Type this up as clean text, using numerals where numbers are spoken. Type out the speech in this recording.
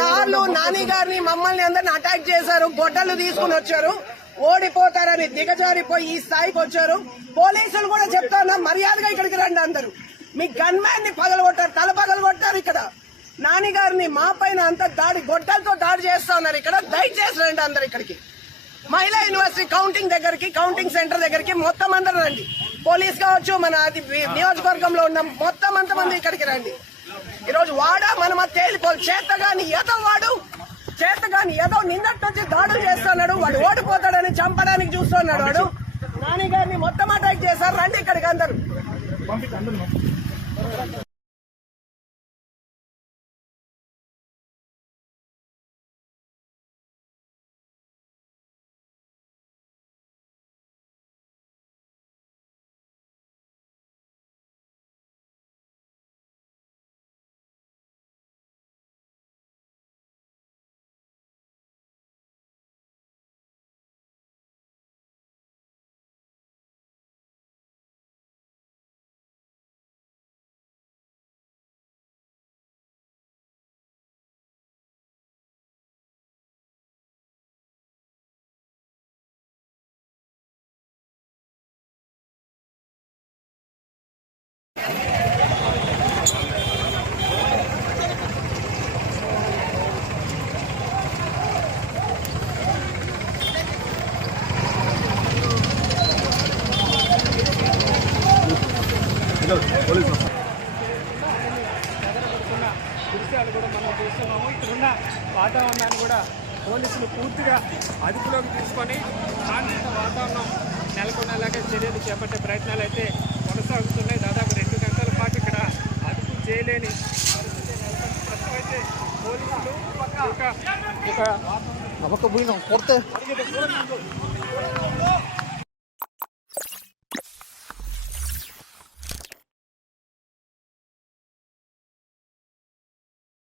కార్లు నాని గారిని మమ్మల్ని అందరిని అటాక్ చేశారు, గొడ్డలు తీసుకుని వచ్చారు. ఓడిపోతారని దిగజారిపోయి ఈ స్థాయికి వచ్చారు. పోలీసులు కూడా చెప్తారు, మర్యాదగా ఇక్కడికి రండి అందరూ. మీ గన్ మ్యాన్ ని పగలగొట్టారు, తల పగలగొట్టారు. ఇక్కడ నాని గారిని మా పైన అంత దాడి గొడ్డలతో దాడి చేస్తా ఉన్నారు. ఇక్కడ దయచేసి రండి అందరు ఇక్కడికి. మహిళా యూనివర్సిటీ కౌంటింగ్ దగ్గరికి, కౌంటింగ్ సెంటర్ దగ్గరికి మొత్తం అందరూ రండి. పోలీస్ కావచ్చు, మన నియోజకవర్గంలో ఉన్న మొత్తం అంతమంది ఇక్కడికి రండి. ఈరోజు వాడా మనమ తేలిపోలు చేతగాని ఏదో నిన్నటి నుంచి దాడులు చేస్తున్నాడు. వాడు ఓడిపోతాడని చంపడానికి చూస్తున్నాడు. వాడు నాని గారిని మొత్తం అటాక్ చేశారు. రండి ఇక్కడికి అందరూ. దృశ్యాలు కూడా మనం చూస్తున్నాము. ఇక్కడున్న వాతావరణాన్ని కూడా పోలీసులు పూర్తిగా అదుపులోకి తీసుకొని శాంతియుత వాతావరణం నెలకొనేలాగే చర్యలు చేపట్టే ప్రయత్నాలు అయితే కొనసాగుతున్నాయి. దాదాపు 2 గంటల పాటు ఇక్కడ అదుపు చేయలేని పరిస్థితి నెలకొంది. ప్రస్తుతమైతే పోలీసులు